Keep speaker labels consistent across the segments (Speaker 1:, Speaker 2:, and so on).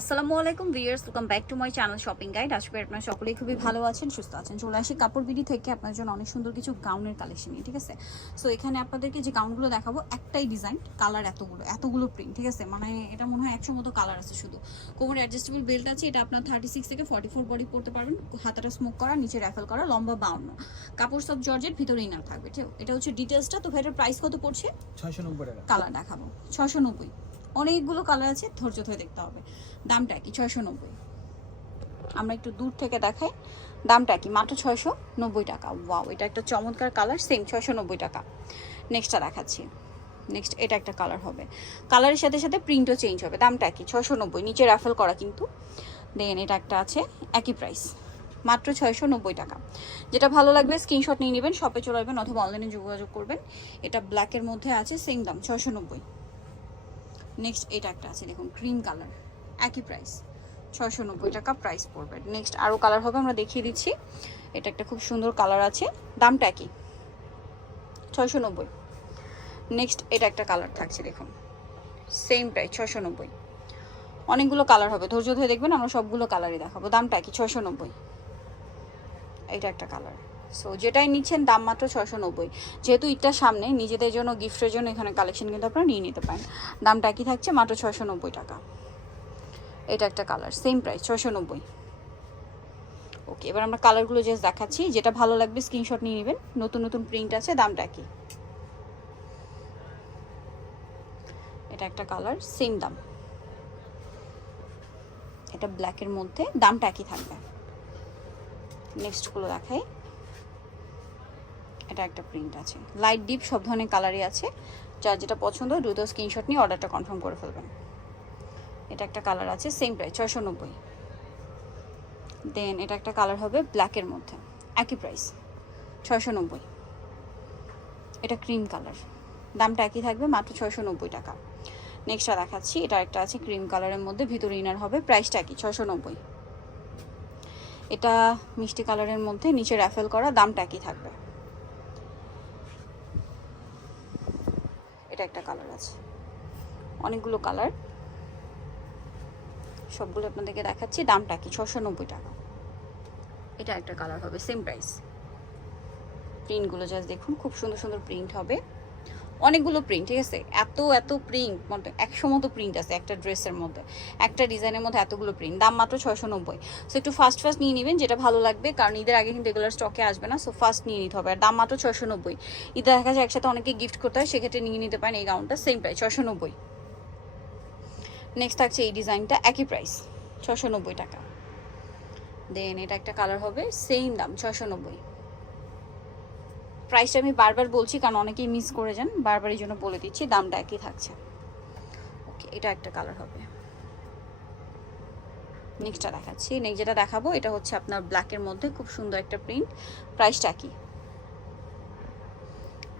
Speaker 1: আসসালামু আলাইকুম viewers welcome back to my channel shopping guide আশা করি আপনারা সকলেই খুবই ভালো আছেন সুস্থ আছেন। চলে আসি কাপড় বিডি থেকে আপনার জন্য অনেক সুন্দর কিছু গাউনের কালেকশন নিয়ে ঠিক আছে? সো এখানে আপনাদেরকে যে গাউনগুলো দেখাবো একটাই ডিজাইন কালার এতগুলো এতগুলো প্রিন্ট ঠিক আছে? মানে এটা মনে হয় একশো মতো কালার আছে শুধু। কোমর অ্যাডজাস্টেবল বেল্ট আছে এটা আপনার থার্টি সিক্স থেকে ফর্টি ফোর বডি পড়তে পারবেন। হাতাটা স্মোক করা নিচে র্যাফেল করা লম্বা বাউন্ন। কাপড় সব জর্জেট ভিতরে ইনার থাকবে ঠিক এটা হচ্ছে ডিটেলসটা তো ভাইটার প্রাইস কত পড়ছে?
Speaker 2: ছয়শো নব্বই টাকা।
Speaker 1: কালার দেখাবো ছশো নব্বই। অনেকগুলো কালার আছে, ধৈর্য ধরে দেখতে হবে। দামটা কি ছয়শো নব্বই। আমরা একটু দূর থেকে দেখাই। দামটা কি মাত্র ছয়শো নব্বই টাকা। ওয়াও এটা একটা চমৎকার কালার সেম ছয়শো নব্বই টাকা। নেক্সটটা দেখাচ্ছি। নেক্সট এটা একটা কালার হবে। কালারের সাথে সাথে প্রিন্টও চেঞ্জ হবে। দামটা কি ছয়শো নব্বই। নিচে র্যাফেল করা কিন্তু। দেন এটা একটা আছে, একই প্রাইস মাত্র ছয়শো নব্বই টাকা। যেটা ভালো লাগবে স্ক্রিনশট নিয়ে নেবেন শপে চলে আসবেন অথবা অনলাইনে যোগাযোগ করবেন। এটা ব্ল্যাকের মধ্যে আছে সেম দাম, ছয়শো নব্বই। নেক্সট এটা একটা আছে, দেখুন ক্রিম কালার একই প্রাইস ছয়শো নব্বই টাকা প্রাইস পড়বে। নেক্সট আরও কালার হবে, আমরা দেখিয়ে দিচ্ছি। এটা একটা খুব সুন্দর কালার আছে। দামটা একই ছয়শো নব্বই নেক্সট এটা একটা কালার থাকছে, দেখুন সেম প্রাইস ছয়শো নব্বই অনেকগুলো কালার হবে, ধৈর্য ধরে দেখবেন, আমরা সবগুলো কালারই দেখাবো। দামটা কি ছয়শো নব্বই এটা একটা কালার সো যেটাই নিচ্ছেন, দাম মাত্র ছয়শো নব্বই। যেহেতু ঈদটার সামনে, নিজেদের জন্য, গিফটের জন্য এখানে কালেকশন কিন্তু আপনারা নিয়ে নিতে পারেন। দামটা কি থাকছে, মাত্র ছয়শো নব্বই টাকা। এটা একটা কালার সেম প্রাইস ছয়শো নব্বই। ওকে এবার আমরা কালারগুলো জাস্ট দেখাচ্ছি। যেটা ভালো লাগবে স্ক্রিনশট নিয়ে নেবেন। নতুন নতুন প্রিন্ট আছে, দামটা কি এটা একটা কালার সেম দাম। এটা ব্ল্যাকের মধ্যে, দামটা একই থাকবে। নেক্সটগুলো দেখাই। এটা একটা প্রিন্ট আছে। লাইট ডিপ সব ধরনের কালারই আছে। যার যেটা পছন্দ, দ্রুত স্ক্রিনশট নিয়ে অর্ডারটা কনফার্ম করে ফেলবেন। এটা একটা কালার আছে সেম প্রাইস ছয়শো নব্বই। দেন এটা একটা কালার হবে ব্ল্যাকের মধ্যে। একই প্রাইস ছয়শো নব্বই। এটা ক্রিম কালার দামটা একই থাকবে, মাত্র ছয়শো নব্বই টাকা। নেক্সটটা দেখাচ্ছি, এটা একটা আছে ক্রিম কালারের মধ্যে, ভিতরে ইনার হবে প্রাইসটা একই, ছয়শো নব্বই। এটা মিষ্টি কালারের মধ্যে, নিচে র্যাফেল করা, দামটা একই থাকবে। এটা একটা কালার আছে। অনেকগুলো কালার সবগুলো আপনাদেরকে দেখাচ্ছি। দামটা কি? ছশো টাকা। এটা একটা কালার হবে সেম প্রাইস প্রিন্টগুলো জাস্ট দেখুন, খুব সুন্দর সুন্দর প্রিন্ট হবে। অনেকগুলো প্রিন্ট ঠিক আছে? এত এত প্রিন্ট মানে একশো মতো প্রিন্ট আছে একটা ড্রেসের মধ্যে। একটা ডিজাইনের মধ্যে এতগুলো প্রিন্ট দাম মাত্র ছয়শো নব্বই। সো একটু ফার্স্ট ফার্স্ট নিয়ে নেবেন, যেটা ভালো লাগবে, কারণ ঈদের আগে কিন্তু রেগুলার স্টকে আসবে না সো ফার্স্ট নিয়ে নিতে হবে। আর দাম মাত্র ছয়শো নব্বই। ঈদের দেখা যায় একসাথে অনেকে গিফট করতে হয়, সেক্ষেত্রে নিয়ে নিতে পারেন এই গাউনটা সেম প্রাইস ছয়শো নব্বই। নেক্সট থাকছে এই ডিজাইনটা একই প্রাইস ছশো নব্বই টাকা। দেন এটা একটা কালার হবে সেম দাম ছশো নব্বই। প্রাইসটা আমি বারবার বলছি, কারণ অনেকেই মিস করে যান বারবার এই জন্য বলে দিচ্ছি, দামটা একই থাকছে। ওকে এটা একটা কালার হবে। নেক্সটটা দেখাচ্ছি। নেক্সট যেটা দেখাবো, এটা হচ্ছে আপনার ব্ল্যাকের মধ্যে, খুব সুন্দর একটা প্রিন্ট প্রাইসটা একই।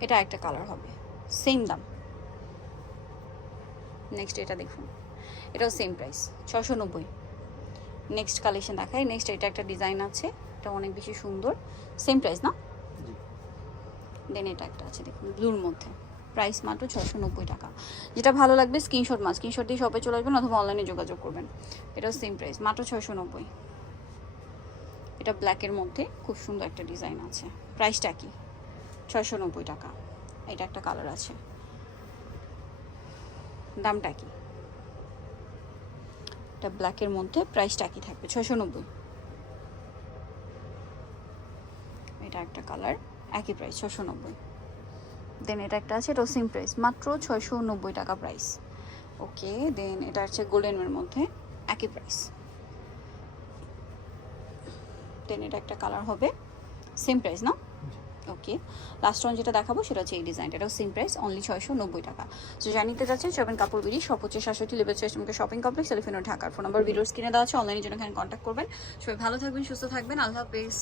Speaker 1: এটা একটা কালার হবে। সেম দাম। নেক্সট এটা দেখুন। এটাও সেম প্রাইস ছশো নব্বই। নেক্সট কালেকশন দেখাই। নেক্সট এটা একটা ডিজাইন আছে, এটা অনেক বেশি সুন্দর। সেম প্রাইস না? দেন এটা একটা আছে, দেখুন, ব্লুর মধ্যে। প্রাইস মাত্র ছশো নব্বই টাকা। যেটা ভালো লাগবে, স্ক্রিনশট মাস স্ক্রিনশট দিয়ে শপে চলে আসবেন অথবা অনলাইনে যোগাযোগ করবেন। এটাও সেম প্রাইস মাত্র ছশো নব্বই। এটা ব্ল্যাকের মধ্যে খুব সুন্দর একটা ডিজাইন আছে। প্রাইসটা কি? ছয়শো নব্বই টাকা। এটা একটা কালার আছে। দামটা কি? এটা ব্ল্যাকের মধ্যে প্রাইসটা কি থাকবে? ছয়শো নব্বই। এটা একটা কালার একই প্রাইস ছশো নব্বই। দেন এটা একটা আছে এটাও সেম প্রাইস মাত্র ছয়শো নব্বই টাকা প্রাইস ওকে দেন এটা আছে গোল্ডেনের মধ্যে একই প্রাইস দেন এটা একটা কালার হবে সেম প্রাইস না? ওকে লাস্ট ওয়ান যেটা দেখাবো সেটা হচ্ছে এই ডিজাইনটা এটাও সেম প্রাইস অনলি ছয়শো নব্বই টাকা। সো জানিতে যাচ্ছেন শপিং কাপড় বিড়ি সব হচ্ছে সাতষট্টি লেভেল চয়েসমকে শপিং কমপ্লেক্স এলিফেন্ট ঢাকার। ফোন নাম্বার ভিডিওস কিনে দেওয়া আছে অনলাইনের জন্য এখানে কন্ট্যাক্ট করবেন। সবাই ভালো থাকবেন সুস্থ থাকবেন আল্লাহ হাফেজ।